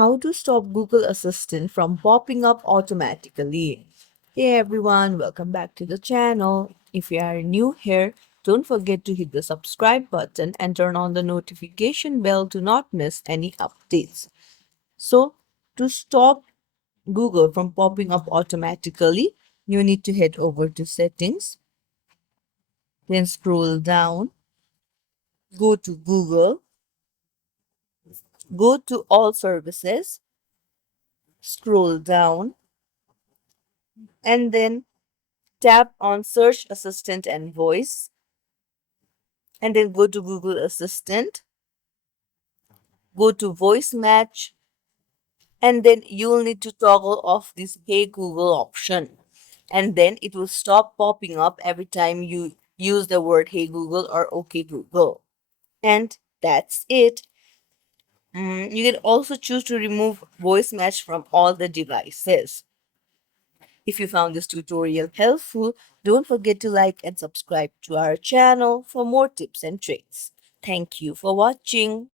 How to stop Google Assistant from popping up automatically. Hey everyone, welcome back to the channel. If you are new here, don't forget to hit the subscribe button and turn on the notification bell to not miss any updates. So, to stop Google from popping up automatically, you need to head over to settings, then scroll down, go to Google, go to all services, scroll down, and then tap on Search Assistant and Voice, and then go to Google Assistant, go to Voice Match, and then you'll need to toggle off this Hey Google option. And then it will stop popping up every time you use the word Hey Google or OK Google. And that's it. You can also choose to remove Voice Match from all the devices. If you found this tutorial helpful, don't forget to like and subscribe to our channel for more tips and tricks. Thank you for watching.